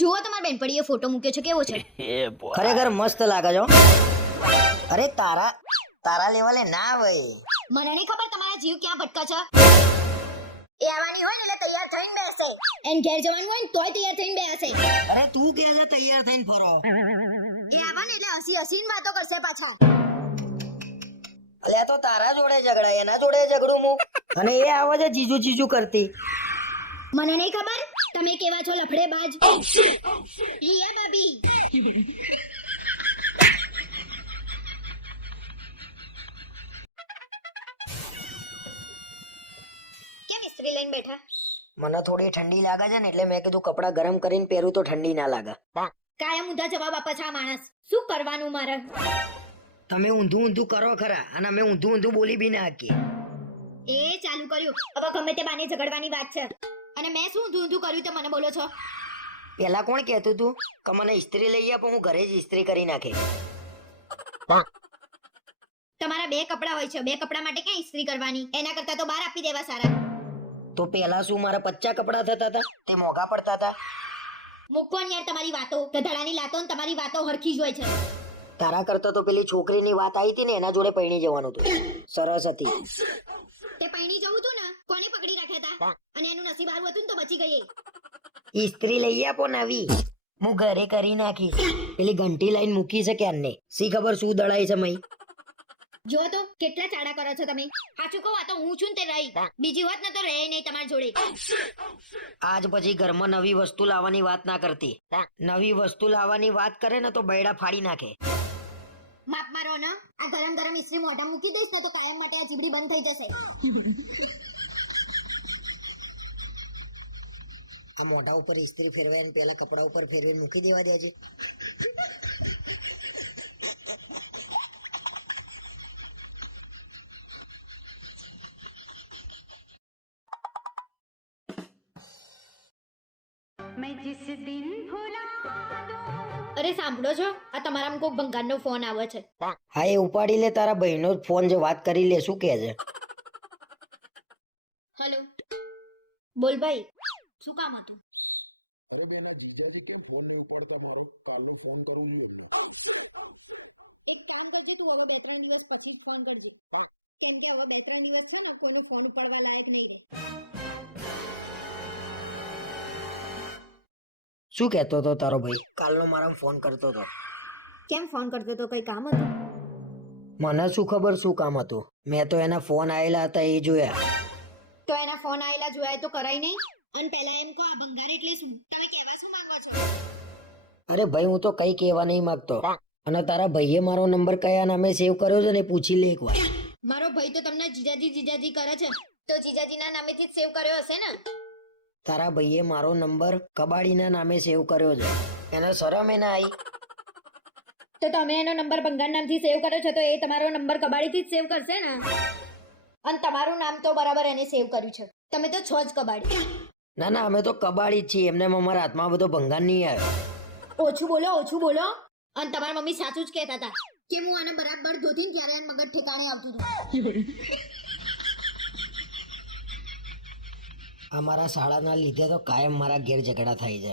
જુઓ તમારા બેનપણીએ ફોટો મૂક્યો છે કેવો છે? ખરેખર મસ્ત લાગે છો. અરે તારા તારા લેવલે ના ભાઈ. મને નહીં ખબર તમારા જીવ ક્યાં ભટકા છે? એ આવવાની હોય એટલે તૈયાર થઈને બેસે. એન ઘેર જવાનું હોય ને તોય તૈયાર થઈને બેસે. અરે તું કે છે તૈયાર થઈને ફરો? એ આવા એટલે હસી હસીને વાતો કરશે પાછા. અલ્યા તો તારા જોડે ઝઘડા એના જોડે ઝઘડું હું. અને એ આવે છે જીજુ જીજુ કરતી. મને નહીં ખબર? તમે કેવા છો લફડે બાજ? રિયા ભાભી. કેમ ઇસ્ત્રી લઈને બેઠા? મને થોડી ઠંડી લાગે છે ને એટલે મેં કીધું કપડાં ગરમ કરીને પહેરું તો ઠંડી ના લાગે. કાયમ ઊંધા જવાબ આપે છે આ માણસ. શું કરવાનું મારે? તમે ઊંધું ઊંધું કરો ખરા અને અમે ઊંધું ઊંધું બોલી બી ના શકીએ એ ચાલુ કર્યું. હવે ગમે તે બાને ઝઘડવાની વાત છે. અને મેં શું ઊંધું કર્યું તે મને બોલો છો? પેલા કોણ કહેતું તું? કે મને ઇસ્ત્રી લઈ આપો હું ઘરે જ ઇસ્ત્રી કરી નાખે. તમારા બે કપડા હોય છે બે કપડા માટે ક્યાં ઇસ્ત્રી કરવાની? એના કરતા તો બહાર આપી દેવા સારા. તો પેલા શું મારા પચ્ચા કપડા થતા હતા? તે મોંઘા પડતા હતા. મૂકો યાર તમારી વાતો. ગધડાની લાતો ને તમારી વાતો હરખી જ હોય છે. તારા કરતા તો પેલી છોકરીની વાત આવી હતી ને એના જોડે પૈણી જવાનું હતું. સરસ હતી. તે પૈણી જવું તું ને? કોને પકડી રાખ્યા હતા અને એનું નસીબ હારું હતું ને તો બચી ગઈ ઇસ્ત્રી લઈ આપો નવી. હું ઘરે કરી નાખી પેલી ઘંટી લાઈન મૂકી છે ક્યારને? સી ખબર શું દળાય છે મઈ જો તો કેટલા ચાડા કરો છો તમે. સાચું કહું આ તો હું છું ને તે રહી. બીજી વાત ન તો રહે નહીં તમારી જોડે. આજ પછી ઘરમાં નવી વસ્તુ લાવવાની વાત ના કરતી. નવી વસ્તુ લાવવાની વાત કરે ને તો બૈડા ફાડી નાખે. માપ મારો ને આ ગરમ ગરમ ઇસ્ત્રી મોઢા મૂકી દઈશ ને તો કાયમ માટે આ જીબડી બંધ થઈ જશે. આ મોઢા ઉપર ઇસ્ત્રી ફેરવાય ને પેલા કપડા ઉપર ફેરવીને મૂકી દેવા દેજે. અરે સાંભળો છો આ તમારામાં ભંગાર નો ફોન આવે છે. હા એ ઉપાડી લે તારા ભાઈ નો ફોન જે વાત કરી લે શું કહે છે? હેલો. બોલ ભાઈ. શું કામ હતું? એક કામ કરજે તું હવે બે ત્રણ દિવસ પછી ફોન કરજે. કેમ કે હવે બે ત્રણ દિવસ છે ને કોઈનો ફોન ઉપાડવા લાયક નહીં રહે. શું કહેતો હતો તારો ભાઈ? કાલનો મારા ફોન કરતો હતો. કેમ ફોન કરતો તો કઈ કામ હતું? મને શું ખબર શું કામ હતું? મેં તો એના ફોન આવેલા હતા એ જોયા. તો એના ફોન આયેલા જોયા તો કરાય નહીં? અને પહેલા એમ કહો આ ભંગાર એટલે શું? તમે કહેવા શું માંગો છો? અરે ભાઈ હું તો કઈ કહેવા નહીં માંગતો. અને તારા ભાઈએ મારો નંબર કયા નામે સેવ કર્યો છે ને પૂછી લે એકવાર. મારો ભાઈ તો તમને જીજાજી જીજાજી કરે છે. તો જીજાજીના નામેથી જ સેવ કર્યો હશે ને? તારા ભાઈએ મારો નંબર કબાડીના નામે સેવ કર્યો છે. એને શરમ એ ના આવી તો તમે એનો નંબર ભંગાર નામથી સેવ કર્યો છે તો એ તમારો નંબર કબાડીથી જ સેવ કરશે ને? અને તમારું નામ તો બરાબર એને સેવ કર્યું છે. તમે તો છો જ કબાડી. ના ના અમે તો કબાડી છીએ. એમને અમારા હાથમાં બધો ભંગાર નહીં આવ્યો ઓછું બોલો ઓછું બોલો. અને તમારા મમ્મી સાચું જ કહેતા હતા કે હું આને બરાબર ધોતી ને ત્યારે આને મગજ ઠેકાણે આવતું હતું. અમારા શાળાના લીધે તો કાયમ મારા ઘેર ઝઘડા થાય છે.